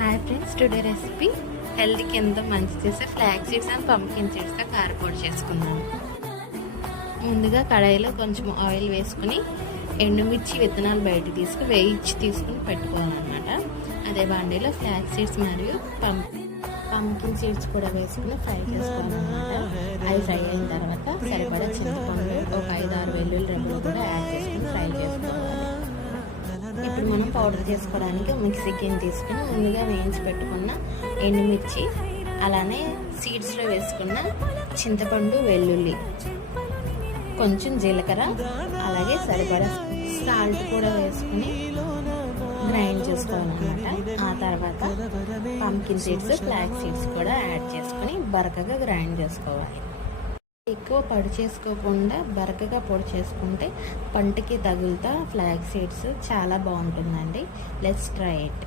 Hi friends, today recipe హెల్త్కి ఎంతో మంచి చేసే ఫ్లాక్స్ సీడ్స్ అండ్ పంకిన్ సీడ్స్తో కారపొడి చేసుకున్నాను. ముందుగా కడాయిలో కొంచెం ఆయిల్ వేసుకుని ఎండుమిర్చి విత్తనాలు బయట వేయించి తీసుకుని పెట్టుకోవాలన్నమాట. అదే బాండీలో ఫ్లాక్స్ సీడ్స్ మరియు పంకిన్ సీడ్స్ కూడా వేసుకుని ఫ్రై చేసుకోవాలన్నమాట. అవి ఫ్రై అయిన తర్వాత సరిపడా చింతపండు, ఒక 5-6 వెల్లుల్లి రెబ్బలు కూడా యాడ్ చేసుకుని ఫ్రై చేసుకోవాలి. ఇప్పుడు మనం పౌడర్ చేసుకోవడానికి మిక్సీ గిన్నె తీసుకుని ముందుగా వేయించి పెట్టుకున్న ఎండుమిర్చి, అలానే సీడ్స్లో వేసుకున్న చింతపండు, వెల్లుల్లి, కొంచెం జీలకర్ర, అలాగే సరిపడా సాల్ట్ కూడా వేసుకుని గ్రైండ్ చేసుకోవాలన్నమాట. ఆ తర్వాత పంకిన్ సీడ్స్, ఫ్లాక్స్ సీడ్స్ కూడా యాడ్ చేసుకుని బరకగా గ్రైండ్ చేసుకోవాలి. ఎక్కువ పొడి చేసుకోకుండా బరకగా పొడి చేసుకుంటే పంటకి తగులుతా ఫ్లాక్స్ సీడ్స్ చాలా బాగుంటుందండి. Let's try it.